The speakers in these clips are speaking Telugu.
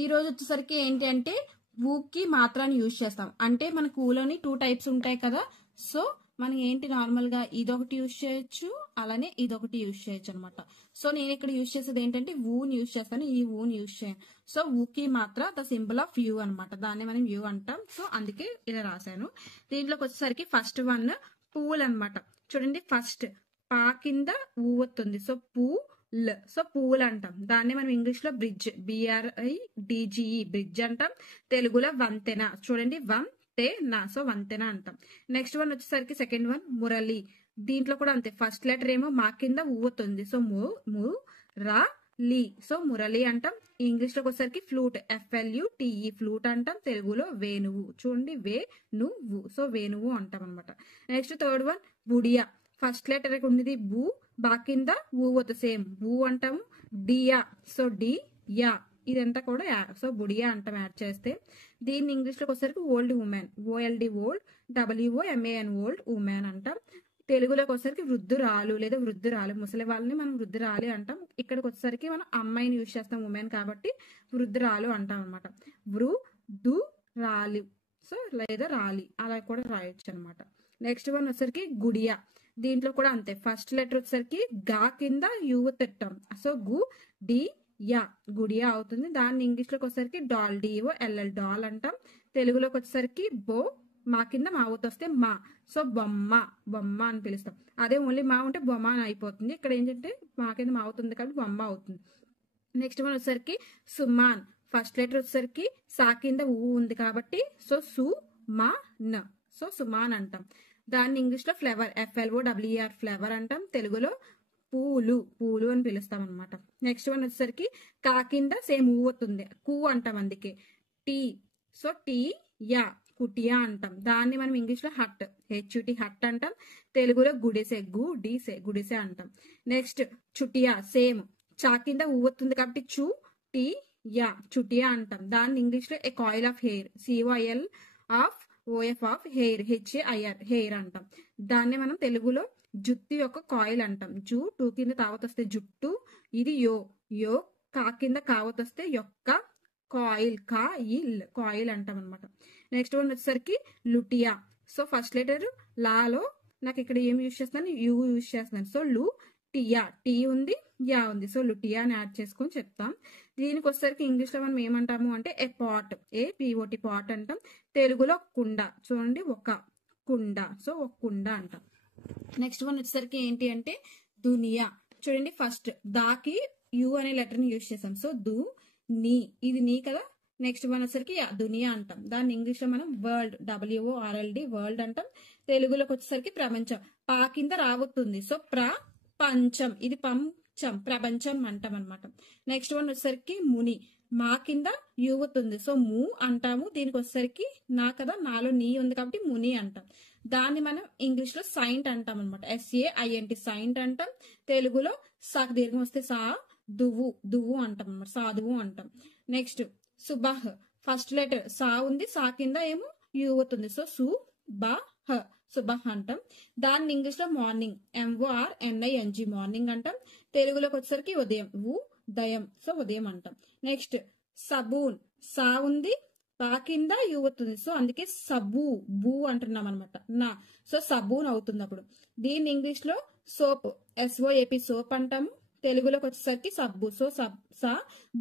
ఈ రోజు వచ్చేసరికి ఏంటి అంటే ఊకి మాత్రాన్ని యూజ్ చేస్తాం. అంటే మనకు ఊలోని 2 టైప్స్ ఉంటాయి కదా. సో మనం ఏంటి నార్మల్ గా ఇదొకటి యూజ్ చేయొచ్చు, అలానే ఇదొకటి యూజ్ చేయొచ్చు అనమాట. సో నేను ఇక్కడ యూజ్ చేసేది ఏంటంటే ఊని యూజ్ చేస్తాను, ఈ ఊని యూజ్ చేయను. సో ఊకి మాత్ర ద సింబల్ ఆఫ్ యూ అనమాట, దాన్ని మనం యూ అంటాం. సో అందుకే ఇలా రాశాను. దీంట్లోకి వచ్చేసరికి ఫస్ట్ వన్ పూల్ అనమాట. చూడండి, ఫస్ట్ పా కింద ఊ వస్తుంది, సో పూ ల్, సో పూల్ అంటాం. దాన్ని మనం ఇంగ్లీష్ లో బ్రిడ్జ్, BRIDGE బ్రిడ్జ్ అంటాం. తెలుగులో వంతెన. చూడండి, వంతెన, సో వంతెన అంటాం. నెక్స్ట్ వన్ వచ్చేసరికి సెకండ్ వన్ మురళి. దీంట్లో కూడా అంతే, ఫస్ట్ లెటర్ ఏమో మా కింద ఊవుతుంది, సో ము రా లీ, సో మురళి అంటాం. ఇంగ్లీష్ లోకి వచ్చేసరికి ఫ్లూట్, FLUTE ఫ్లూట్ అంటాం. తెలుగులో వేణువు. చూడండి, వేణువు, సో వేణువు అంటాం అనమాట. నెక్స్ట్ థర్డ్ వన్ బుడియా. ఫస్ట్ లెటర్ ఉంది బూ, బా కింద ఊవత్, సేమ్ బూ అంటాము. డియా, సో డియా, ఇదంతా కూడా సో బుడియా అంటాం యాడ్ చేస్తే. దీన్ని ఇంగ్లీష్ లోకి వచ్చేసరికి old women, OLD old, WOMAN old women అంటాం. తెలుగులోకి వచ్చేసరికి వృద్ధురాలు లేదా వృద్ధురాలు, ముసలి వాళ్ళని మనం వృద్ధురాలి అంటాం. ఇక్కడికి వచ్చేసరికి మనం అమ్మాయిని యూజ్ చేస్తాం, ఉమెన్ కాబట్టి వృద్ధురాలు అంటాం అనమాట. వృద్ధురాలు, సో లేదా రాలి, అలా కూడా రాయొచ్చు అనమాట. నెక్స్ట్ వన్ వచ్చేసరికి గుడియా. దీంట్లో కూడా అంతే, ఫస్ట్ లెటర్ వచ్చేసరికి గా కింద యూ తిట్టాం, సో గు డి యా గుడియా అవుతుంది. దాన్ని ఇంగ్లీష్ లోకి వచ్చేసరికి డాల్, DOLL డాల్ అంటాం. తెలుగులోకి వచ్చేసరికి బో, మా కింద మా ఊత వస్తే మా, సో బొమ్మ, బొమ్మ అని పిలుస్తాం. అదే ఓన్లీ మా ఉంటే బొమ్మ అని అయిపోతుంది. ఇక్కడ ఏంటంటే మా కింద మా అవుతుంది కాబట్టి బొమ్మ అవుతుంది. నెక్స్ట్ వన్ వచ్చేసరికి సుమాన్. ఫస్ట్ లెటర్ వచ్చేసరికి సా కింద ఊ ఉంది కాబట్టి సో సు మా న, సో సుమాన్ అంటాం. దాన్ని ఇంగ్లీష్ లో ఫ్లవర్, FLOWER ఫ్లవర్ అంటాం. తెలుగులో పూలు, పూలు అని పిలుస్తాం అనమాట. నెక్స్ట్ వన్ వచ్చేసరికి కా కింద సేమ్ ఊ అవుతుంది, కు అంటాం, అందుకే టీ, సో టీ యా కుటియా అంటాం. దాన్ని మనం ఇంగ్లీష్ లో హట్, HUT హట్ అంటాం. తెలుగులో గుడిసె, గుడిసె అంటాం. నెక్స్ట్ చుటియా, సేమ్ చా కింద ఊ అవుతుంది కాబట్టి చు టీ యా చుటియా అంటాం. దాన్ని ఇంగ్లీష్ లో ఏ coil of hair, COIL of OF of hair, HAIR hair అంటాం. దాన్ని మనం తెలుగులో జుట్టు యొక్క కాయిల్ అంటాం. జు టూ కింద తావత్ వస్తే జుట్టు, ఇది యో కా కింద కావత్ వస్తే యొక్క, కాయిల్ కాయిల్ అంటాం అనమాట. నెక్స్ట్ వన్ వచ్చేసరికి లుటియా. సో ఫస్ట్ లెటర్ లాలో నాకు ఇక్కడ ఏం యూజ్ చేస్తున్నాను, యూ యూజ్ చేస్తున్నాను. సో లు టియా, టీ ఉంది, యా ఉంది, సో లుటియా అని యాడ్ చేసుకొని చెప్తాం. దీనికి వచ్చేసరికి ఇంగ్లీష్ లో మనం ఏమంటాము అంటే ఏ పాట్, APOT పాట్ అంటాం. తెలుగులో కుండ, చూడండి ఒక కుండ, సో ఒక కుండ అంటాం. నెక్స్ట్ వన్ వచ్చేసరికి ఏంటి అంటే దునియా. చూడండి, ఫస్ట్ దాకి యు అనే లెటర్ ని యూజ్ చేసాం, సో దు నీ, ఇది నీ కదా. నెక్స్ట్ వన్ వచ్చేసరికి దునియా అంటాం. దాన్ని ఇంగ్లీష్ లో మనం వరల్డ్, WORLD వరల్డ్ అంటాం. తెలుగులోకి వచ్చేసరికి ప్రపంచం, పా కింద రావస్తుంది, సో ప్రపంచం, ఇది పంచం, ప్రపంచం అంటాం అనమాట. నెక్స్ట్ వన్ వచ్చేసరికి ముని, మా కింద యువతుంది, సో ము అంటాము. దీనికి వచ్చేసరికి నా కదా, నాలో నీ ఉంది కాబట్టి ముని అంటాం. దాన్ని మనం ఇంగ్లీష్ లో సైంట్ అంటాం అనమాట, SAINT సైంట్ అంటాం. తెలుగులో సాకు దీర్ఘం వస్తే సా దువ్వు అంటాం అనమాట, సాధువు అంటాం. నెక్స్ట్ సుబహ్, ఫస్ట్ లెటర్ సా ఉంది, సా కింద ఏమో యువతుంది, సో సుబహ్ అంటాం. దాన్ని ఇంగ్లీష్ లో మార్నింగ్, MORNING మార్నింగ్ అంటాం. తెలుగులోకి వచ్చేసరికి ఉదయం, ఉదయం, సో ఉదయం అంటాం. నెక్స్ట్ సబూన్, సా ఉంది, పా కింద యువతుంది, సో అందుకే సబూ, బూ అంటున్నాం అనమాట, నా, సో సబూన్ అవుతుంది అప్పుడు. దీన్ని ఇంగ్లీష్ లో సోప్, SOAP సోప్ అంటాము. తెలుగులోకి వచ్చేసరికి సబ్బు, సో సా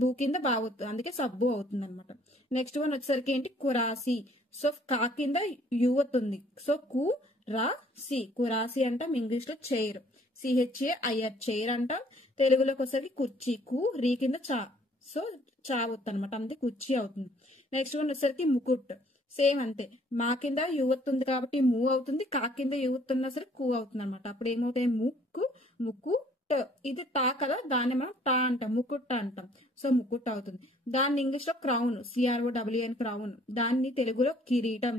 బూ కింద బాగుతుంది, అందుకే సబ్బు అవుతుంది అనమాట. నెక్స్ట్ వన్ వచ్చేసరికి ఏంటి కురాసి. సో కా కింద యువతుంది, సో కురాసి, కురాసి అంటాం. ఇంగ్లీష్ లో చైర్, CHAIR చైర్ అంటాం. తెలుగులోకి వచ్చేసరికి కుర్చీ, రీ కింద చా, సో చా అవుతుంది అనమాట, అంతే కుర్చీ అవుతుంది. నెక్స్ట్ వన్ వచ్చేసరికి ముకుట్, సేమ్ అంతే, మా కింద యువతుంది కాబట్టి మూ అవుతుంది, కా కింద యువతున్నా సరే కు అవుతుంది అనమాట. అప్పుడు ఏమవుతాయి, ముక్కు ఇది టా కదా, దాన్ని మనం టా అంటాం, ముకుట్ట అంటాం, సో ముకుట్ట అవుతుంది. దాన్ని ఇంగ్లీష్ లో క్రౌన్, CROWN క్రౌన్. దాన్ని తెలుగులో కిరీటం,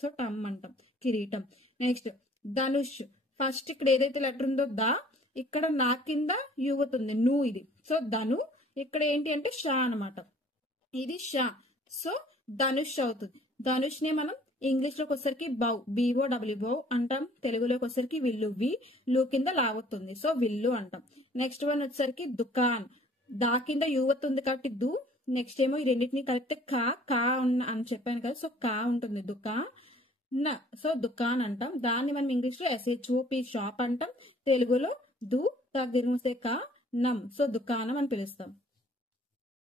సో టమ్ అంటాం, కిరీటం. నెక్స్ట్ ధనుష్, ఫస్ట్ ఇక్కడ ఏదైతే లెటర్ ఉందో దా, ఇక్కడ నా కింద యువతుంది, ను, ఇది, సో ధను. ఇక్కడ ఏంటి అంటే షా అనమాట, ఇది షా, సో ధనుష్ అవుతుంది. ధనుష్ ని మనం ఇంగ్లీష్ లోకి వచ్చేసరికి BOW అంటాం. తెలుగులోకి వచ్చేసరికి విల్లు, లు కింద లావతుంది, సో విల్లు అంటాం. నెక్స్ట్ వన్ వచ్చేసరికి దుకాన్, దా కింద యువతుంది కాబట్టి నెక్స్ట్ ఏమో ఈ రెండింటిని కలిపితే కా అని చెప్పాను కదా, సో కా ఉంటుంది సో దుకాన్ అంటాం. దాన్ని మనం ఇంగ్లీష్ లో SHOP షాప్ అంటాం. తెలుగులో దు దీర్ఘం కా నం, సో దుకాణం అని పిలుస్తాం.